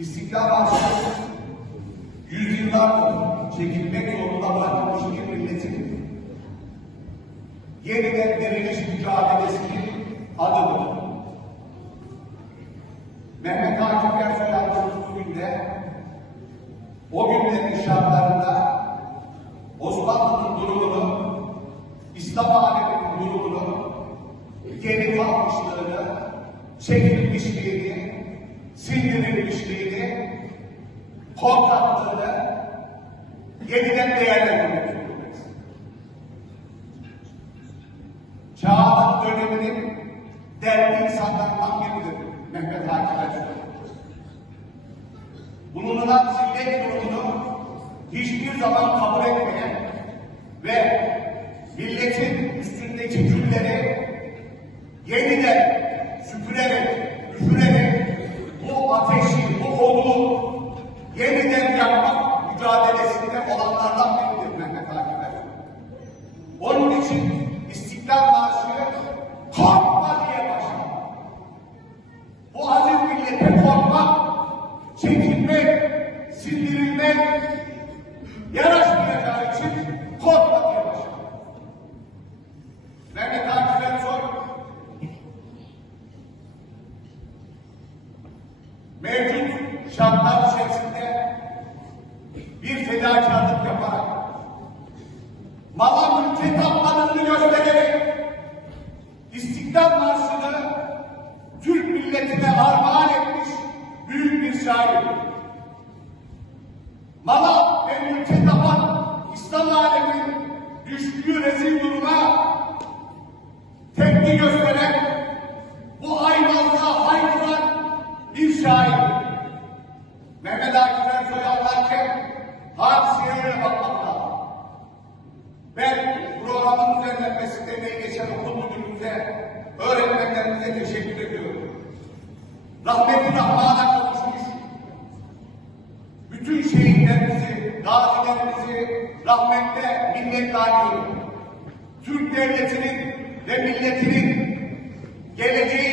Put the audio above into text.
İstiklal Marşı yüzyıllardır çekilmek yolunda bırakılmış bir milletin yeniden diriliş mücadelesinin adıdır. Mehmet Akif Ersoy günde o günlerin şartlarında Osmanlı'nın durumunu, İslam aleminin durumunu, geri kalmışlığını, çekilmişliğini, sindirilmişliğini, korkaklığını yeniden değerlendirmek. Çağın döneminin derdi insanlarından biridir Mehmet Akif Ersoy. Bulunulan zillet durumunu hiçbir zaman kabul etmeyen ve milletin üstündeki külleri yeniden süpürerek, sindirilmek yaraşmayacağı için korkma diye başlar. Mehmet Akif Ersoy mevcut şartlar içerisinde bir fedakarlık yaparak mala mülke tapmanını göstererek İstiklal Marşı'nı Türk milletine armağan etmiş büyük bir şair. Mala ve mülke tapan İslam aleminin düştüğü rezil duruma tepki gösteren bu aymazlığa haykıran bir şair. Mehmet Akif Ersoy'u anlarken hadiseye bakmak lazım. Ben programın düzenlenmesinde emeği geçen okul müdürümüze, öğretmenlerimize teşekkür ediyorum. Rahmeti Rahman'a gazilerimizi rahmetle minnetle anıyorum. Türk devletinin ve milletinin geleceği